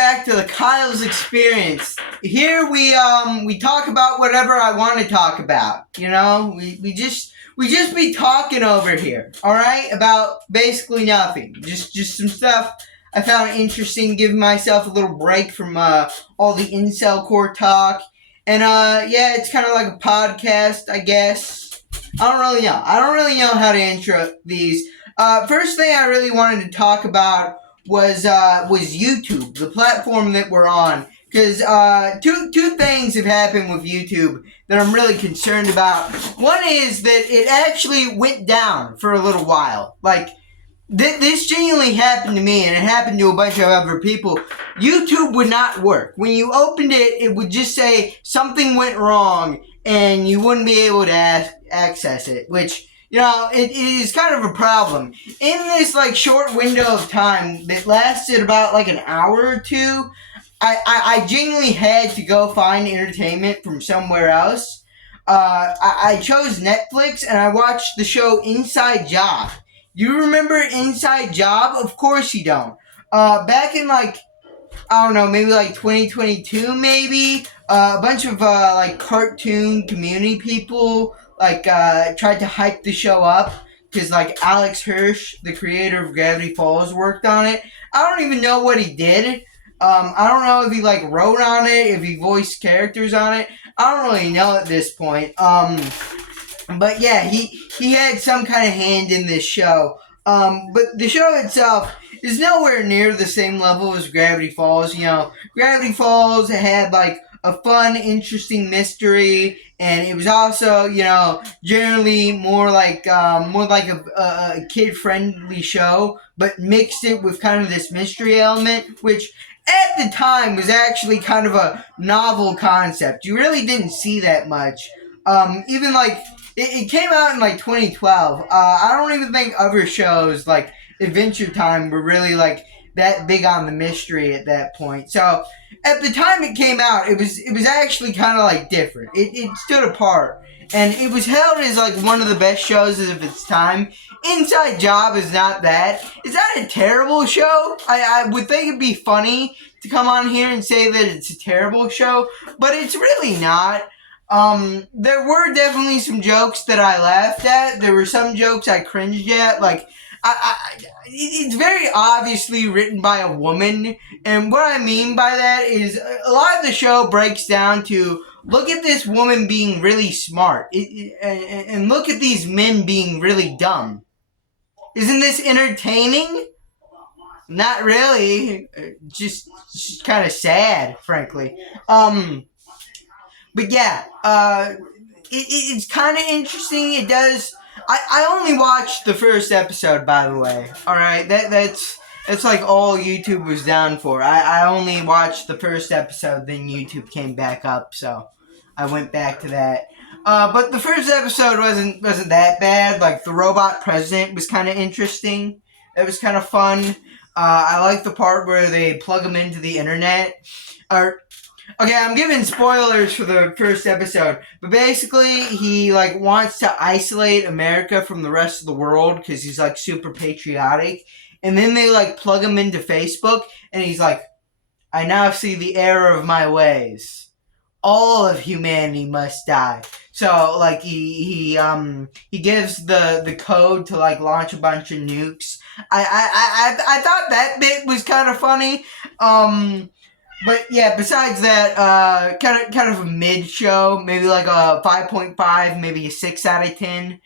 back to the Kyle's Experience. Here we talk about whatever I want to talk about. You know, we just be talking over here. All right, about basically nothing. Just some stuff I found interesting. Giving myself a little break from all the incel core talk. And yeah, it's kind of like a podcast, I guess. I don't really know how to intro these. First thing I really wanted to talk about was YouTube, the platform that we're on. Because two things have happened with YouTube that I'm really concerned about. One is that it actually went down for a little while. Like, this genuinely happened to me, and it happened to a bunch of other people. YouTube would not work. When you opened it, it would just say something went wrong, and you wouldn't be able to access it, which, you know, it is kind of a problem. In this, like, short window of time that lasted about, like, an hour or two, I genuinely had to go find entertainment from somewhere else. I chose Netflix, and I watched the show Inside Job. You remember Inside Job? Of course you don't. Back in, like, I don't know, maybe like 2022, maybe, a bunch of, like, cartoon community people, like, tried to hype the show up, because, like, Alex Hirsch, the creator of Gravity Falls, worked on it. I don't even know what he did. I don't know if he, like, wrote on it, if he voiced characters on it. I don't really know at this point. But yeah, he had some kind of hand in this show. But the show itself is nowhere near the same level as Gravity Falls. You know, Gravity Falls had, like, a fun, interesting mystery, and it was also, you know, generally more like a kid-friendly show, but mixed it with kind of this mystery element, which at the time was actually kind of a novel concept. You really didn't see that much. Even, like, it came out in, like, 2012. I don't even think other shows, like Adventure Time, were really, like, that big on the mystery at that point. So, at the time it came out, it was actually kind of, like, different. It stood apart. And it was held as, like, one of the best shows of its time. Inside Job is not that. Is that a terrible show? I would think it'd be funny to come on here and say that it's a terrible show, but it's really not. There were definitely some jokes that I laughed at. There were some jokes I cringed at. Like, it's very obviously written by a woman. And what I mean by that is a lot of the show breaks down to, look at this woman being really smart. And look at these men being really dumb. Isn't this entertaining? Not really. Just kind of sad, frankly. But yeah, it's kind of interesting. It does. I only watched the first episode, by the way. All right, that's like all YouTube was down for. I only watched the first episode, then YouTube came back up, so I went back to that. But the first episode wasn't that bad. Like, the robot president was kind of interesting. It was kind of fun. I like the part where they plug him into the internet. Okay, I'm giving spoilers for the first episode, but basically he, like, wants to isolate America from the rest of the world because he's, like, super patriotic, and then they, like, plug him into Facebook, and he's like, I now see the error of my ways. All of humanity must die. So, like, he gives the code to, like, launch a bunch of nukes. I thought that bit was kind of funny. But yeah, besides that, kind of a mid show, maybe like a 5.5, maybe a 6 out of 10.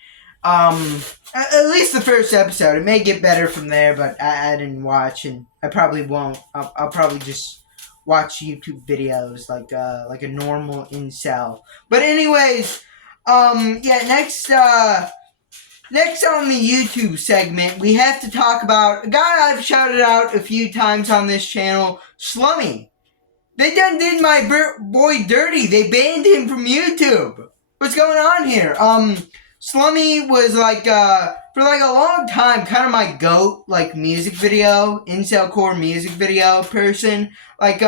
At least the first episode. It may get better from there, but I didn't watch, and I probably won't. I'll probably just watch YouTube videos like a normal incel. But anyways, yeah, next on the YouTube segment, we have to talk about a guy I've shouted out a few times on this channel, Slummy. They done did my boy dirty. They banned him from YouTube. What's going on here? Slummy was, like, for, like, a long time, kind of my GOAT, like, music video, incel core music video person. Like,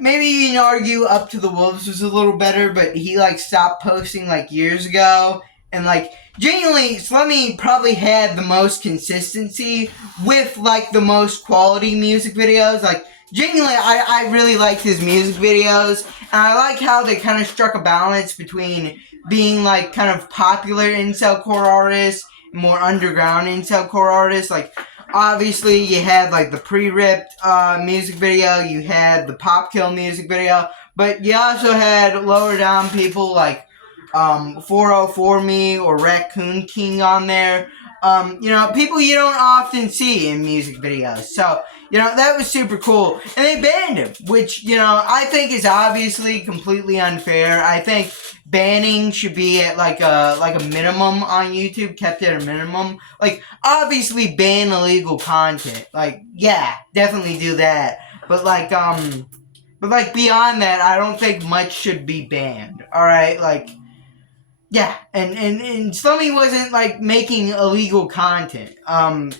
maybe you can argue Up to the Wolves was a little better, but he, like, stopped posting, like, years ago. And, like, genuinely, Slummy probably had the most consistency with, like, the most quality music videos. Like, genuinely, I really liked his music videos, and I like how they kind of struck a balance between being, like, kind of popular incel-core artists and more underground incel-core artists. Like, obviously, you had, like, the Pre-Ripped music video, you had the Pop Kill music video, but you also had lower down people like 404 Me or Raccoon King on there. People you don't often see in music videos. So, that was super cool. And they banned him, which, I think is obviously completely unfair. I think banning should be at like a minimum on YouTube, kept at a minimum. Like, obviously ban illegal content. Like, yeah, definitely do that. But beyond that, I don't think much should be banned. Alright, like, yeah, and Slummy wasn't, like, making illegal content.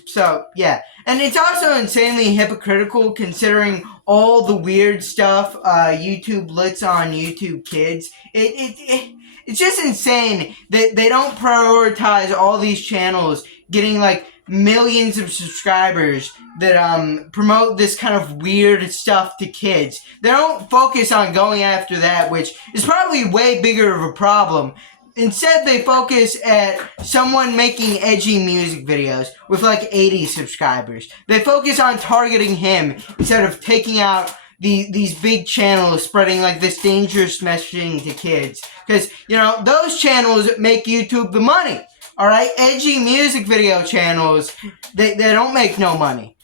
So, yeah. And it's also insanely hypocritical considering all the weird stuff YouTube lets on YouTube Kids. It's just insane that they don't prioritize all these channels getting, like, millions of subscribers that promote this kind of weird stuff to kids. They don't focus on going after that, which is probably way bigger of a problem. Instead, they focus at someone making edgy music videos with like 80 subscribers. They focus on targeting him instead of taking out these big channels spreading like this dangerous messaging to kids. Because, those channels make YouTube the money. Alright? Edgy music video channels, they don't make no money.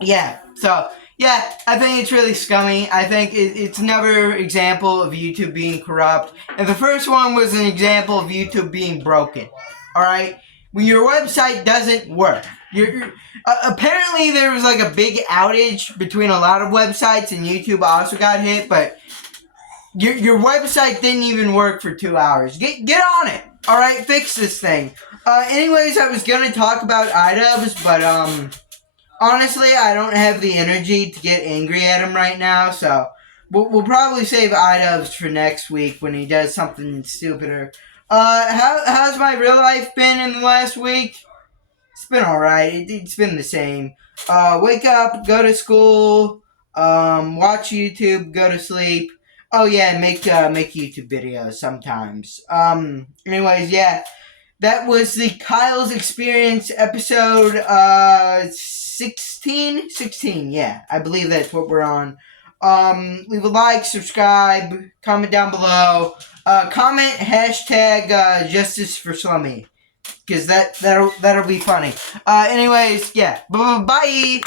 Yeah. So, yeah, I think it's really scummy. I think it's another example of YouTube being corrupt. And the first one was an example of YouTube being broken. Alright? When your website doesn't work. Apparently there was like a big outage between a lot of websites and YouTube also got hit, but your website didn't even work for 2 hours. Get on it! Alright, fix this thing. Anyways, I was gonna talk about iDubbbz, but honestly, I don't have the energy to get angry at him right now, so we'll probably save iDubbbz for next week when he does something stupider. How's my real life been in the last week? It's been alright. It's been the same. Wake up, go to school, watch YouTube, go to sleep. Oh yeah, make YouTube videos sometimes. Anyways, yeah. That was the Kyle's Experience episode 16? 16, yeah. I believe that's what we're on. Leave a like, subscribe, comment down below. Comment hashtag Justice for Slummy. Because that'll be funny. Anyways, yeah. Bye.